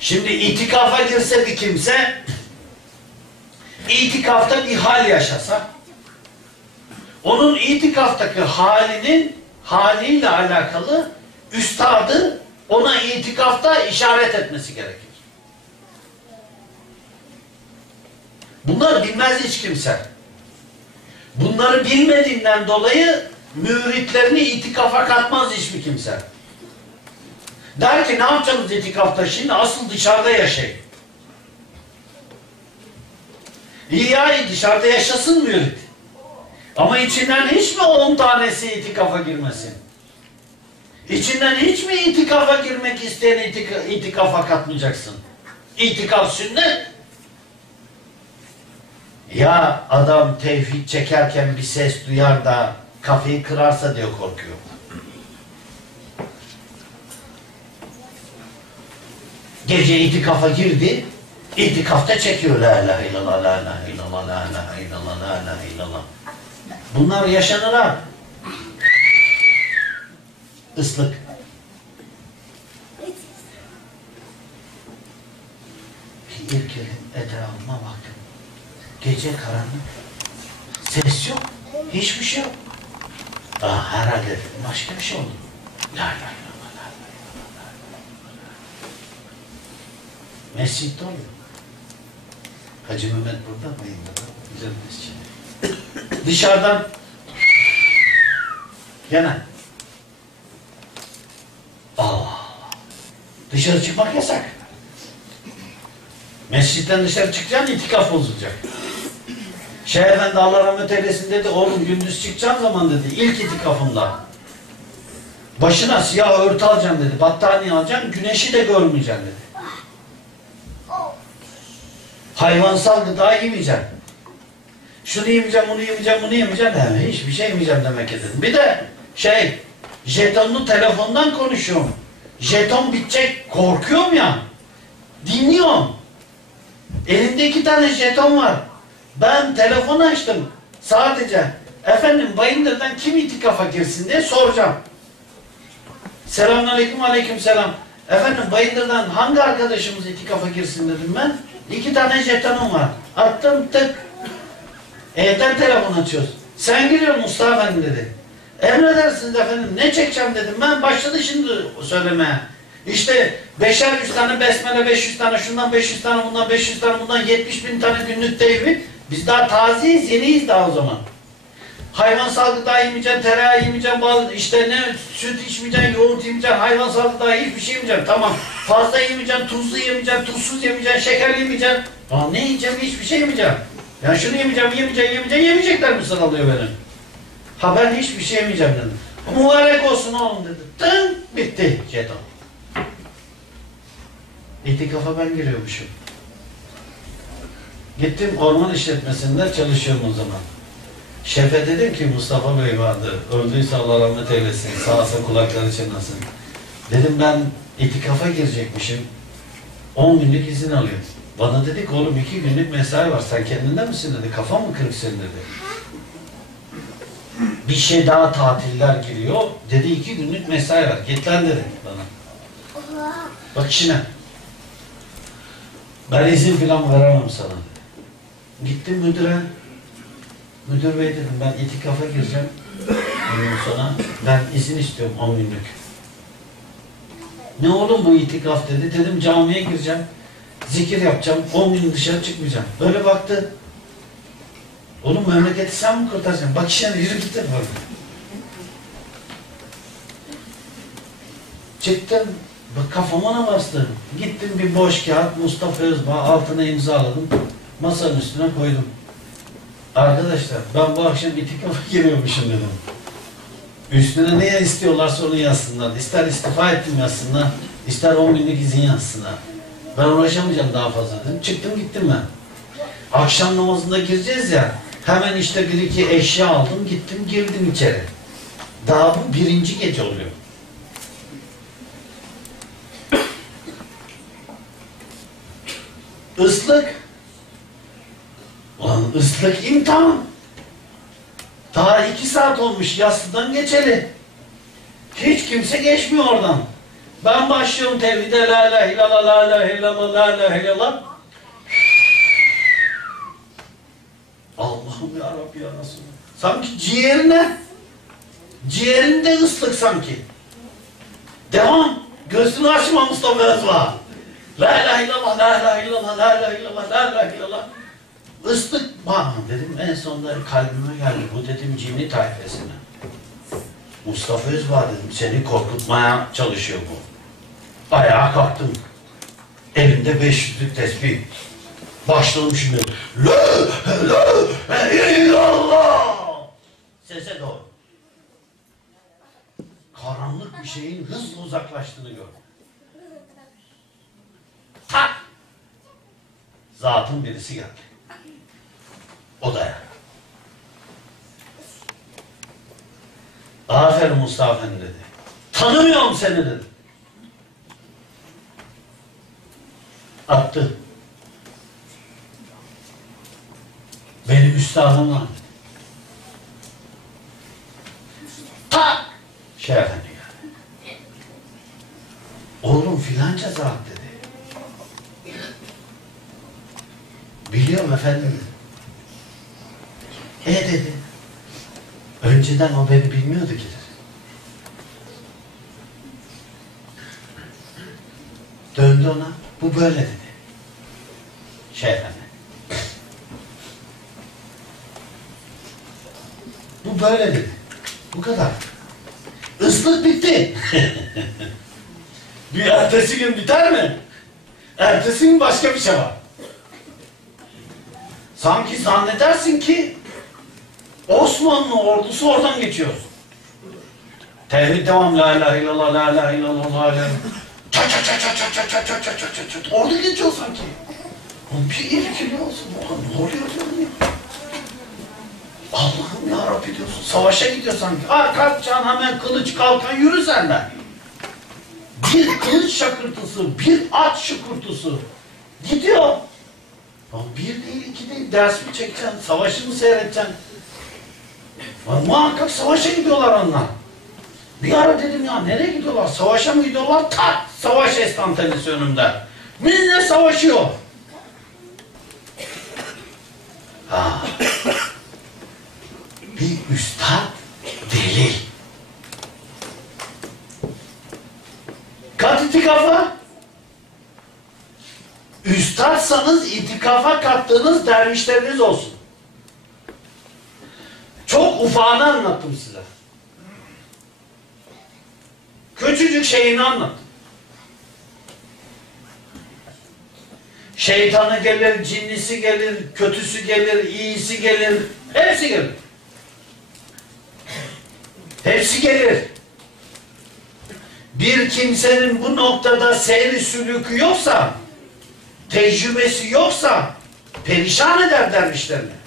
Şimdi itikafa girse bir kimse itikafta bir hal yaşasa onun itikaftaki halinin haliyle alakalı üstadı ona itikafta işaret etmesi gerekir. Bunları bilmez hiç kimse. Bunları bilmediğinden dolayı müritlerini itikafa katmaz hiçbir kimse. Der ki ne yapacaksınız itikafta şimdi asıl dışarıda yaşayın. İyi dışarıda yaşasın mürit. Ama içinden hiç mi on tanesi itikafa girmesin? İçinden hiç mi itikafa girmek isteyen itika, itikafa katmayacaksın? İtikaf sünnet. Ya adam tevhid çekerken bir ses duyar da kafayı kırarsa diye korkuyor. Gece itikafa girdi, itikafta çekiyor la ilahe illallah, la ilahe illallah, la ilahe illallah, la ilahe illallah. Bunlar yaşanır ha. Islık. Bir irkildim, etrafıma baktım. Gece karanlık. Ses yok. Hiçbir şey yok. Aa, herhalde başka bir şey oldu. La ilahe illallah, la ilahe illallah, la ilahe Mescitte oluyor. Hacı Mehmet burada mı? Güzel mescid. Dışarıdan gene Allah dışarı çıkmak yasak. Mescitten dışarı çıkacaksın itikaf bozulacak. Şeyh Efendi Allah rahmet eylesin dedi oğlum gündüz çıkacağın zaman dedi ilk itikafında başına siyah örtü alacaksın dedi battaniye alacaksın güneşi de görmeyeceksin dedi. Hayvansal gıda yemeyeceksin. Şunu yemeyeceğim, bunu yemeyeceğim, bunu yemeyeceğim. He, hiçbir şey yemeyeceğim demek dedim. Bir de şey, jetonlu telefondan konuşuyorum. Jeton bitecek, korkuyorum ya. Dinliyorum. Elimde iki tane jeton var. Ben telefon açtım. Sadece efendim Bayındır'dan kim itikafa girsin diye soracağım. Selamünaleyküm, aleyküm selam. Efendim Bayındır'dan hangi arkadaşımız itikafa girsin dedim ben. İki tane jetonum var. Attım tık. Evden telefon açıyoruz. Sen giriyorsun Mustafa Efendi dedi. Emredersiniz efendim ne çekeceğim dedim. Ben başladı şimdi söylemeye. İşte beşer yüz tane besmele, 500 tane şundan 500 tane bundan 500 tane bundan 70 bin tane günlük tevhid. Biz daha tazeyiz, yeniyiz daha o zaman. Hayvansal gıda yemeyeceksin, tereyağı yemeyeceksin, bal, işte ne süt içmeyeceksin, yoğurt yemeyeceksin, hayvansal gıda hiçbir şey yemeyeceksin. Tamam. Fazla yemeyeceksin, tuzlu yemeyeceksin, tuzsuz yemeyeceksin, şeker yemeyeceksin. Aa, ne yiyeceğim, hiçbir şey yemeyeceğim. Ya şunu yemeyeceğim, yemeyeceğim, yemeyeceğim, yemeyecekler mi sıralıyor beni? Ha ben hiçbir şey yemeyeceğim dedim. Mübarek olsun oğlum dedi. Tın bitti jeton. İtikafa ben giriyormuşum. Gittim orman işletmesinde çalışıyorum o zaman. Şefe dedim ki Mustafa Bey vardı. Öldüyse Allah rahmet eylesin. Sağ olsa kulakları çınlasın. Dedim ben itikafa girecekmişim. 10 günlük izin alıyorum. Bana dedi ki oğlum iki günlük mesai var. Sen kendinde misin dedi. Kafan mı kırık senin dedi. Bir şey daha tatiller giriyor. Dedi iki günlük mesai var. Git lan dedi bana. Bak işine. Ben izin falan veremem sana. Gittim müdüre. Müdür bey dedim ben itikafa gireceğim. Ondan sonra ben izin istiyorum 10 günlük. Ne oğlum bu itikaf dedi. Dedim camiye gireceğim. Zikir yapacağım. 10 gün dışarı çıkmayacağım. Böyle baktı. Oğlum memleketi sen mi kurtaracaksın? Bak işine yürü git bana. Çıktım. Bak kafama bastı? Gittim bir boş kağıt Mustafa Özbağ altına imzaladım. Masanın üstüne koydum. Arkadaşlar ben bu akşam itikafa giriyormuşum dedim. Üstüne ne istiyorlarsa onu yazsınlar. İster istifa ettim yazsınlar, ister 10 günlük izin yazsınlar. Ben uğraşamayacağım daha fazla dedim. Çıktım gittim ben. Akşam namazında gireceğiz ya, hemen işte bir iki eşya aldım, gittim girdim içeri. Daha bu birinci gece oluyor. Islık. Islık imtihan. Daha iki saat olmuş yastıdan geçeli. Hiç kimse geçmiyor oradan. Ben başlıyorum tevhide la ilahe illallah, la ilahe illallah, la ilahe illallah. Allah'ım ya Rabbi ya Resulallah. Sanki ciğerine, ciğerinde ıslık sanki. Devam. Gözünü açma Mustafa Özva. La ilahe illallah, la ilahe illallah, la ilahe illallah, la ilahe illallah. Islık bana dedim. En sonunda kalbime geldi. Bu dedim cinni tayfesine. Mustafa Özva dedim. Seni korkutmaya çalışıyor bu. Ayağa kalktım. Elimde 500'lük tesbih. Başladım şimdi. La ilahe illallah. Sese doğru. Karanlık bir şeyin hızla uzaklaştığını gördüm. Tak! Zatın birisi geldi. Odaya. Aferin Mustafa Efendi dedi. Tanımıyorum seni dedi. Attı. Benim üstadım var. Tak! Şey efendi geldi. Oğlum filanca zat dedi. Biliyorum efendim. E dedi. Önceden o beni bilmiyordu ki. Döndü ona. Bu böyle dedi. Şey efendi. Bu böyle dedi. Bu kadar. Islık bitti. bir ertesi gün biter mi? Ertesi gün başka bir şey var. Sanki zannedersin ki Osmanlı ordusu oradan geçiyor. Tevhid devam la ilahe illallah la ilahe illallah la ilahe Çat çat çat çat çat çat çat çat çat çat çat Orada geçiyor sanki. Oğlum bir irkiliyor olsun. Ulan ne oluyor diyorum ya. Allah'ım ya Rabbi diyorsun. Savaşa gidiyor sanki. Ha kalkacaksın hemen kılıç kalkan yürü senden. Bir kılıç şakırtısı, bir at şıkırtısı. Gidiyor. Lan bir değil, iki değil. Ders mi çekeceksin? Savaşı mı seyredeceksin? Lan muhakkak savaşa gidiyorlar onlar. Bir ara dedim ya nereye gidiyorlar? Savaşa mı gidiyorlar? Tak! Savaş estantanesi önümde. Millet savaşıyor. Ha. Bir üstad deli. Kat itikafa. Üstadsanız itikafa kattığınız dervişleriniz olsun. Çok ufağını anlattım size. Küçücük şeyini anlattım. Şeytanı gelir, cinnisi gelir, kötüsü gelir, iyisi gelir. Hepsi gelir. Hepsi gelir. Bir kimsenin bu noktada seyri sülükü yoksa, tecrübesi yoksa perişan eder dervişlerini.